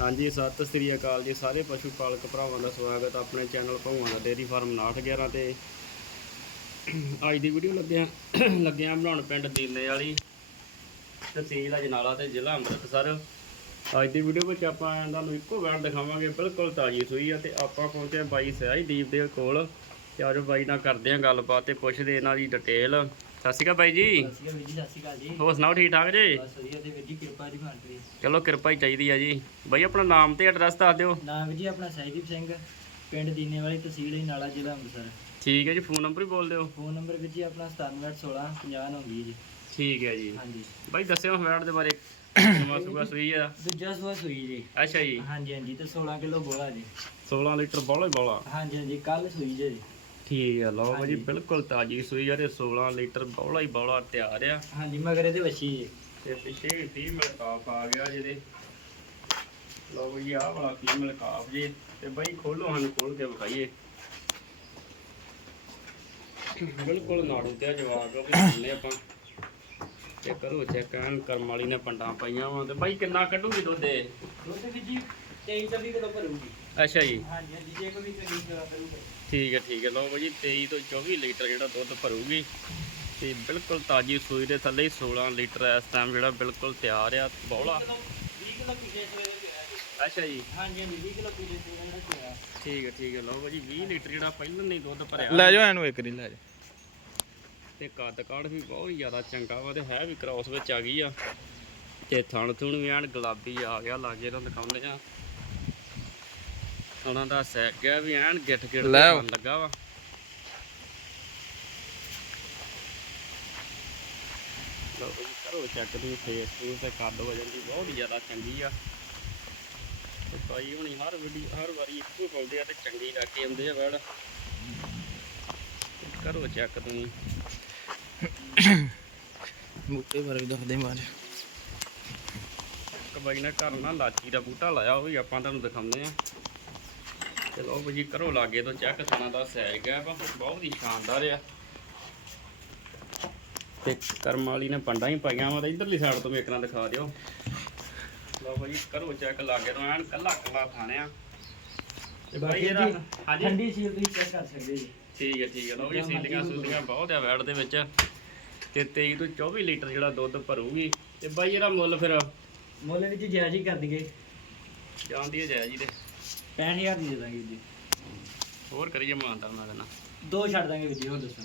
ਹਾਂਜੀ, ਸਤਿ ਸ੍ਰੀ ਅਕਾਲ ਜੀ ਸਾਰੇ ਪਸ਼ੂ ਪਾਲਕ ਭਰਾਵਾਂ ਦਾ ਸਵਾਗਤ ਆਪਣੇ ਚੈਨਲ ਭਗਵਾਨ ਦਾ ਡੇਅਰੀ ਫਾਰਮ 911 ਤੇ। ਅੱਜ ਦੀ ਵੀਡੀਓ ਲੱਗਿਆ ਲੱਗਿਆ ਬਣਾਉਣ ਪਿੰਡ ਦੀਨੇ ਵਾਲੀ ਤਹਿਸੀਲ ਅਜਨਾਲਾ ਤੇ ਜ਼ਿਲ੍ਹਾ ਅੰਮ੍ਰਿਤਸਰ। ਅੱਜ ਦੀ ਵੀਡੀਓ ਵਿੱਚ ਆਪਾਂ ਤੁਹਾਨੂੰ ਇੱਕੋ ਗੱਲ ਦਿਖਾਵਾਂਗੇ, ਬਿਲਕੁਲ ਤਾਜ਼ੀ ਸੂਈ ਆ ਤੇ ਆਪਾਂ ਪਹੁੰਚੇ ਬਾਈ ਦੀਪ ਦੇ ਕੋਲ। ਤੇ ਆਜੋ ਬਾਈ ਨਾਲ ਕਰਦੇ ਆਂ ਗੱਲਬਾਤ ਤੇ ਪੁੱਛਦੇ ਇਹਨਾਂ ਦੀ ਡਿਟੇਲ ਸਤਿ ਸ਼੍ਰੀ ਅਕਾਲ ਬਾਈ ਜੀ। ਸਤਿ ਸ਼੍ਰੀ ਅਕਾਲ ਵੀਰ ਜੀ ਸਤਿ ਸ਼੍ਰੀ ਅਕਾਲ ਜੀ। ਹੋਰ ਸੁਣਾਓ ਠੀਕ ਠਾਕ ਜੀ? ਬਸ ਵਧੀਆ ਤੇ ਵੀਰ ਜੀ ਕਿਰਪਾ ਚਲੋ ਕਿਰਪਾ ਹੀ ਚਾਹੀਦੀ ਆ ਜੀ। ਬਾਈ ਆਪਣਾ ਨਾਮ ਤੇ ਐਡਰੈਸ ਦੱਸ ਦਿਓ। ਨਾਮ ਵੀਰ ਜੀ ਆਪਣਾ ਸਹਿਜਦੀਪ ਸਿੰਘ ਪਿੰਡ ਦੀਨੇ ਵਾਲੀ ਤਹਿਸੀਲ ਹੀ ਨਾਲਾ ਜ਼ਿਲ੍ਹਾ ਅੰਮ੍ਰਿਤਸਰ। ਠੀਕ ਹੈ ਜੀ ਫੋਨ ਨੰਬਰ ਵੀ ਬੋਲ ਦਿਓ। ਫੋਨ ਨੰਬਰ ਵੀਰ ਜੀ ਆਪਣਾ 9716 50 ਜੀ। ਠੀਕ ਹੈ ਜੀ। ਹਾਂਜੀ। ਬਾਈ ਦੱਸਿਓ ਵੈਟ ਦੇ ਬਾਰੇ। ਨਵਾਂ ਸੁਗਾ ਸੂਈ ਆ। ਦੂਜਾ ਸੂਆ ਸੂਈ ਜੀ। ਅੱਛਾ ਜੀ। ਹਾਂਜੀ ਹਾਂਜੀ ਤੇ 16 ਕਿਲੋ ਬੋਲਾ ਜੀ। 16 ਲੀਟਰ ਬੋਲਾ ਹੀ ਬੋਲਾ। ਹਾਂਜੀ ਹਾਂਜੀ ਕੱਲ ਸੂਈ ਜੀ। ਠੀਕ ਹੈ ਲਓ ਬਾਈ ਜੀ ਹਾਂਜੀ। ਬਿਲਕੁਲ ਤਾਜੀ ਸੂਈ ਆ ਤੇ 16 ਲੀਟਰ ਬੋਲਾ ਹੀ ਬੋਲਾ ਤਿਆਰ ਆ। ਹਾਂਜੀ ਮਗਰ ਇਹਦੇ ਵੱਛੀ ਜੀ ਤੇ ਪਿੱਛੇ ਫੀਮੇਲ ਕਾਫ ਆ ਗਿਆ ਜਿਹਦੇ। ਲਓ ਜੀ ਆਹ ਵਾਲਾ ਫੀਮੇਲ ਕਾਫ ਜੀ ਤੇ ਬਾਈ ਖੋਲੋ ਹਨ ਖੋਲ ਕੇ ਵਿਖਾਈਏ। ਬਿਲਕੁਲ ਨਾੜੂ ਤੇ ਆ ਜਵਾਬ ਉਹ ਵੀ ਦਿੰਨੇ ਆਪਾਂ। ਤੇ ਕਰੋ ਚੈੱਕ ਐਨ ਕਰਮ ਵਾਲੀ ਨੇ ਪੰਡਾਂ ਪਾਈਆਂ ਵਾ ਤੇ ਬਾਈ ਕਿੰਨਾ ਕੱਢੂਗੀ ਦੁੱਧ? ਦੁੱਧ ਵੀਰ ਜੀ 23 24 ਕਿਲੋ ਭਰੂਗੀ? ਅੱਛਾ ਜੀ। ਹਾਂਜੀ ਹਾਂਜੀ ਜੇ ਕੋਈ ਚੰਗੀ ਸੇਵਾ ਕਰੂਗਾ ਠੀਕ ਹੈ ਠੀਕ ਹੈ। ਲਓ ਬਾਈ ਜੀ 23 ਤੋਂ 24 ਲੀਟਰ ਜਿਹੜਾ ਦੁੱਧ ਭਰੂਗੀ। ਤੇ ਬਿਲਕੁਲ ਤਾਜੀ ਸੂਈ ਦੇ ਥੱਲੇ ਹੀ 16 ਲੀਟਰ ਇਸ ਟਾਈਮ ਜਿਹੜਾ ਬਿਲਕੁਲ ਤਿਆਰ ਆ ਬੌਲਾ। 20 ਕਿਲੋ ਪਿਛੇ ਸਵੇਰੇ ਪਿਆ ਜੀ। ਅੱਛਾ ਜੀ। ਹਾਂਜੀ ਹਾਂਜੀ 20 ਕਿਲੋ ਪਿਛੇ ਸਵੇਰੇ ਜਿਹੜਾ ਪਿਆ ਠੀਕ ਹੈ ਠੀਕ ਹੈ। ਲਓ ਬਾਈ ਜੀ 20 ਲੀਟਰ ਜਿਹੜਾ ਪਹਿਲਾਂ ਨਹੀਂ ਦੁੱਧ ਭਰਿਆ। ਲੈ ਜਾਓ ਇਹਨੂੰ ਇੱਕ ਰੀ ਲੈ ਜਾ ਤੇ ਕੱਦ ਕਾੜ ਵੀ ਬਹੁਤ ਜ਼ਿਆਦਾ ਚੰਗਾ ਵਾ ਤੇ ਹੈ ਵੀ ਕ੍ਰਾਸ ਵਿੱਚ ਆ ਗਈ ਆ। ਤੇ ਥਣ ਥੁਣ ਵੀ ਐਨ ਗੁਲਾਬੀ ਆ ਗਿਆ ਲਾਗੇ ਤੋਂ ਦਿਖਾਉਂਦੇ ਆ। ਉਹਨਾਂ ਦਾ ਸੈਕ ਗਿਆ ਵੀ ਐਨ ਗਿੱਠ ਗਿੱਠ ਲੈ ਲੱਗਾ ਵਾ। ਲਓ ਕਰੋ ਚੈੱਕ ਤੁਸੀਂ ਫੇਸ ਫੂਸ ਤੇ ਕੱਦ ਵਜਨ ਦੀ ਬਹੁਤ ਜ਼ਿਆਦਾ ਚੰਗੀ ਆ। ਤੇ ਭਾਈ ਹੁਣੀ ਹਰ ਵੀਡੀਓ ਹਰ ਵਾਰੀ ਇੱਕੋ ਪਾਉਂਦੇ ਆ ਤੇ ਚੰਗੀ ਲਾ ਕੇ ਆਉਂਦੇ ਆ ਵੜ ਕਰੋ ਚੈੱਕ ਤੁਸੀਂ। ਬੂਟੇ ਪਰ ਵੀ ਦੱਸਦੇ ਮਾਰ। ਕਬਾਈ ਨੇ ਘਰ ਨਾਲ ਲਾਚੀ ਦਾ ਬੂਟਾ ਲਾਇਆ ਉਹ ਵੀ ਆਪਾਂ ਤੁਹਾਨੂੰ ਦਿਖਾਉਂਦੇ ਆ। ਚਲੋ ਬਜੀ ਕਰੋ ਲਾਗੇ ਤੋਂ ਚੈੱਕ ਥਾਣਾ ਦਾ ਗਿਆ ਵਾ ਬਹੁਤ ਹੀ ਸ਼ਾਨਦਾਰ ਆ। ਤੇ ਕਰਮ ਵਾਲੀ ਨੇ ਪੰਡਾਂ ਹੀ ਪਾਈਆਂ ਵਾ ਤੇ ਇਧਰਲੀ ਸਾਈਡ ਤੋਂ ਵੀ ਇੱਕ ਨਾਲ ਦਿਖਾ ਦਿਓ। ਲਓ ਭਾਜੀ ਕਰੋ ਚੈੱਕ ਲਾਗੇ ਤੋਂ ਐਨ ਕੱਲਾ ਕੱਲਾ ਥਾਣਿਆ ਤੇ ਬਾਈ ਬਾਕੀ ਇਹਦਾ ਠੰਡੀ ਸੀਲ ਤੁਸੀਂ ਚੈੱਕ ਕਰ ਸਕਦੇ ਜੀ। ਠੀਕ ਹੈ ਠੀਕ ਹੈ ਲਓ ਜੀ ਸੀਲੀਆਂ ਸੂਲੀਆਂ ਬਹੁਤ ਆ ਵੈੜ ਦੇ ਵਿੱਚ। ਤੇ 23 ਤੋਂ 24 ਲੀਟਰ ਜਿਹੜਾ ਦੁੱਧ ਭਰੂਗੀ। ਤੇ ਬਾਈ ਇਹਦਾ ਮੁੱਲ ਫਿਰ ਮੁੱਲ ਵਿੱਚ ਜਾਇਜ਼ ਹੀ ਕਰ ਦਈਏ। ਜਾਂਦੀ ਹੈ ਜਾਇ ਜੀ ਤੇ। 65000 ਦੀ ਦੇ ਦਾਂਗੇ ਜੀ। ਹੋਰ ਕਰੀਏ ਮਾਨਤਾ ਮੈਂ ਕਹਿੰਦਾ ਦੋ ਛੱਡ ਦਾਂਗੇ ਵੀਰ ਜੀ ਹੋਰ ਦੱਸੋ।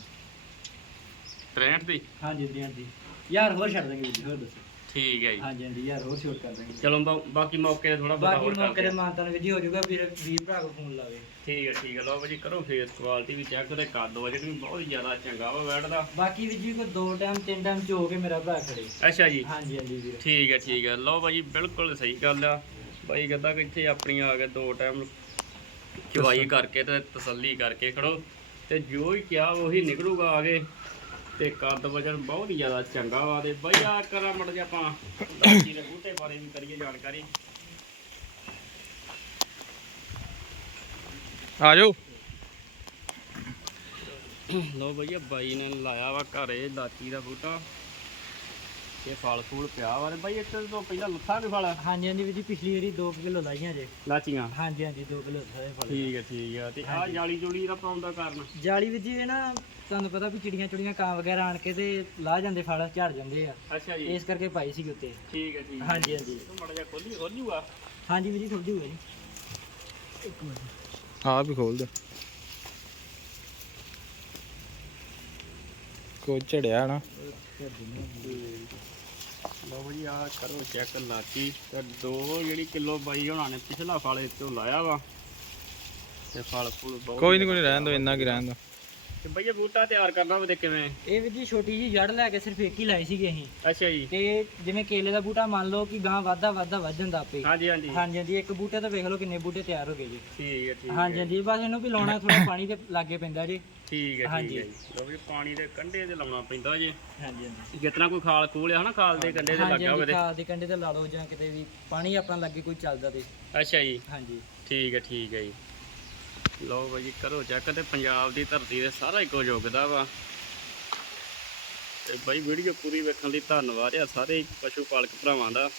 63 ਦੀ? ਹਾਂਜੀ ਜੀ ਹਾਂਜੀ ਯਾਰ ਹੋਰ ਛੱਡ ਦਾਂਗੇ ਵੀਰ ਜੀ ਹੋਰ ਦੱਸੋ। ਠੀਕ ਹੈ ਜੀ। ਹਾਂਜੀ ਹਾਂਜੀ ਯਾਰ ਹੋਰ ਛੋਟ ਕਰ ਦਾਂਗੇ। ਚਲੋ ਬਾ- ਬਾਕੀ ਮੌਕੇ ਤੇ ਥੋੜਾ ਬਹੁਤਾ ਬਾਕੀ ਹੋਰ ਮੌਕੇ ਕਰਦੇ ਦੇ ਆ। ਮਾਨਤਾ ਨੂੰ ਵੀਰ ਜੀ ਹੋ ਜਾਊਗਾ ਵੀਰ ਵੀਰ ਭਰਾ ਕੋ ਫੋਨ ਲਾਵੇ। ਠੀਕ ਹੈ ਠੀਕ ਹੈ। ਲਓ ਭਾਜੀ ਕਰੋ ਫੇਸ ਕੁਆਲਿਟੀ ਵੀ ਚੈੱਕ ਤੇ ਕੱਦ ਵਜਨ ਵੀ ਬਹੁਤ ਹੀ ਜ਼ਿਆਦਾ ਚੰਗਾ ਵਾ ਬੈਡ ਦਾ। ਬਾਕੀ ਵੀਰ ਜੀ ਕੋ ਦੋ ਟਾਈਮ ਤਿੰਨ ਟਾਈਮ ਚੋ ਕੇ ਮੇਰਾ ਭਰਾ ਖੜੇ। ਅੱਛਾ ਜੀ। ਹਾਂਜੀ ਹਾਂਜੀ ਵੀਰ। ਠੀਕ ਹੈ ਠੀਕ ਹੈ। ਲਓ ਭਾਜੀ ਬਿਲਕੁਲ ਸਹੀ ਗੱਲ ਆ। ਬਾਈ ਕਹਿੰਦਾ ਕਿ ਇੱਥੇ ਆਪਣੀਆਂ ਆ ਕੇ ਦੋ ਟਾਈਮ ਚਵਾਈ ਕਰਕੇ ਤੇ ਤਸੱਲੀ ਕਰਕੇ ਖੜੋ। ਤੇ ਜੋ ਹੀ ਕਿਹਾ ਉਹੀ ਨਿਕਲੂਗਾ ਆਗੇ ਤੇ ਕੱਦ ਵਜਨ ਬਹੁਤ ਹੀ ਜ਼ਿਆਦਾ ਚੰਗਾ ਵਾ ਤੇ ਬਾਈ ਆ ਕਰਾਂ ਮੜ ਜੇ ਆਪਾਂ। ਲਾਚੀ ਦੇ ਬੂਟੇ ਬਾਰੇ ਵੀ ਕਰੀਏ ਜਾਣਕਾਰੀ। ਆ ਜਾਓ ਲੋ ਭਈਆ ਬਾਈ ਨੇ ਲਾਇਆ ਵਾ ਘਰੇ ਲਾਚੀ ਦਾ ਬੂਟਾ। ਇਹ ਫਲ ਫੂਲ ਪਿਆ ਵਾ ਤੇ ਬਾਈ ਇੱਕ ਤੋਂ ਪਹਿਲਾਂ ਲੱਥਾ ਵੀ ਫਲ। ਹਾਂਜੀ ਹਾਂਜੀ ਵੀਰ ਜੀ ਪਿਛਲੀ ਵਾਰੀ 2 ਕਿਲੋ ਲਾਈਆਂ ਜੇ। ਲਾਚੀਆਂ? ਹਾਂਜੀ ਹਾਂਜੀ 2 ਕਿਲੋ ਸਾਰੇ ਫਲ। ਠੀਕ ਹੈ ਠੀਕ ਹੈ ਤੇ ਆਹ ਜਾਲੀ ਜੁਲੀ ਦਾ ਪਾਉਣ ਦਾ ਕਾਰਨ? ਜਾਲੀ ਵਿੱਚ ਇਹ ਨਾ ਤੁਹਾਨੂੰ ਪਤਾ ਵੀ ਚਿੜੀਆਂ ਚੁੜੀਆਂ ਕਾਂ ਵਗੈਰਾ ਆਣ ਕੇ ਤੇ ਲਾ ਜਾਂਦੇ ਫਲ ਝੜ ਜਾਂਦੇ ਆ। ਅੱਛਾ ਜੀ। ਇਸ ਕਰਕੇ ਪਾਈ ਸੀ ਉੱਤੇ। ਠੀਕ ਹੈ ਠੀਕ ਹੈ ਹਾਂਜੀ ਹਾਂਜੀ। ਤੂੰ ਮੜ ਜਾ ਖੋਲੀ ਖੋਲ ਜੂਗਾ ਹਾਂਜੀ ਵੀਰ ਜੀ ਖੁੱਲ ਜੂਗਾ ਜੀ। ਇੱਕ ਮਿੰਟ ਆ ਵੀ ਖੋਲ ਦੇ। ਕੋ ਝੜਿਆ ਨਾ। ਲੋ ਭਈ ਆ ਕਰੋ ਚੈੱਕ ਲਾਚੀ। ਤੇ ਦੋ ਜਿਹੜੀ ਕਿਲੋ ਬਾਈ ਹੋਣਾ ਨੇ ਪਿਛਲਾ ਫਲ ਇਹ ਤੋਂ ਲਾਇਆ ਵਾ। ਤੇ ਫਲ ਫੁੱਲ ਬਹੁਤ ਕੋਈ ਨਹੀਂ ਕੋਈ ਨੀ, ਰਹਿਣ ਦੋ ਇੰਨਾ ਕੀ ਰਹਿਣ ਦੋ। ਤੇ ਬੂਟਾ ਤਿਆਰ ਕਰਨਾ ਵੇ ਕਿਵੇਂ? ਇਹ ਵੀਰ ਜੀ ਛੋਟੀ ਜੀ ਜੜ ਲੈ ਕੇ ਸਿਰਫ ਇੱਕ ਹੀ ਲਾਈ ਸੀਗੀ ਅਸੀਂ। ਅੱਛਾ ਜੀ। ਤੇ ਜਿਵੇਂ ਕੇਲੇ ਦਾ ਬੂਟਾ ਮੰਨ ਲਓ ਕਿ ਗਾਂ ਵਾਧਾ ਵਾਧਾ ਵੱਧ ਜਾਂਦਾ ਆਪੇ। ਹਾਂਜੀ ਹਾਂਜੀ। ਹਾਂਜੀ ਹਾਂਜੀ ਇੱਕ ਬੂਟੇ ਤੋਂ ਵੇਖ ਲਓ ਕਿੰਨੇ ਬੂਟੇ ਤਿਆਰ ਹੋ ਗਏ ਜੀ। ਠੀਕ ਹੈ ਠੀਕ ਹੈ। ਹਾਂਜੀ ਹਾਂਜੀ ਬਸ ਇਹਨੂੰ ਵੀ ਲਾਉਣਾ ਥੋੜਾ ਪਾਣੀ ਤੇ ਲਾਗੇ ਪੈਂਦਾ ਜੀ। ਠੀਕ ਹੈ ਠੀਕ ਹਾਂਜੀ। ਹੈ। ਲੋ ਵੀ ਪਾਣੀ ਦੇ ਕੰਢੇ ਤੇ ਲਾਉਣਾ ਪੈਂਦਾ ਜੇ। ਹਾਂਜੀ ਹਾਂਜੀ। ਜਿਤਨਾ ਕੋਈ ਖਾਲ ਖੂਲ ਆ ਹਨਾ ਖਾਲ ਦੇ ਕੰਢੇ ਤੇ ਹਾਂਜੀ ਲੱਗਾ ਹੋਵੇ ਤੇ। ਖਾਦ ਦੇ ਕੰਢੇ ਤੇ ਲਾ ਲਓ ਜਾਂ ਕਿਤੇ ਵੀ ਪਾਣੀ ਆਪਣਾ ਲੱਗੇ ਕੋਈ ਚੱਲਦਾ ਤੇ। ਅੱਛਾ ਜੀ। ਹਾਂਜੀ। ਠੀਕ ਹੈ ਠੀਕ ਹੈ ਜੀ। ਲਓ ਬਾਈ ਕਰੋ ਚੈੱਕ ਤੇ ਪੰਜਾਬ ਦੀ ਧਰਤੀ ਤੇ ਸਾਰਾ ਹੀ ਕੁਝ ਉਗਦਾ ਵਾ। ਤੇ ਬਾਈ ਵੀਡੀਓ ਪੂਰੀ ਵੇਖਣ ਲਈ ਧੰਨਵਾਦ ਆ ਸਾਰੇ ਪਸ਼ੂ ਪਾਲਕ ਭਰਾਵਾਂ ਦਾ।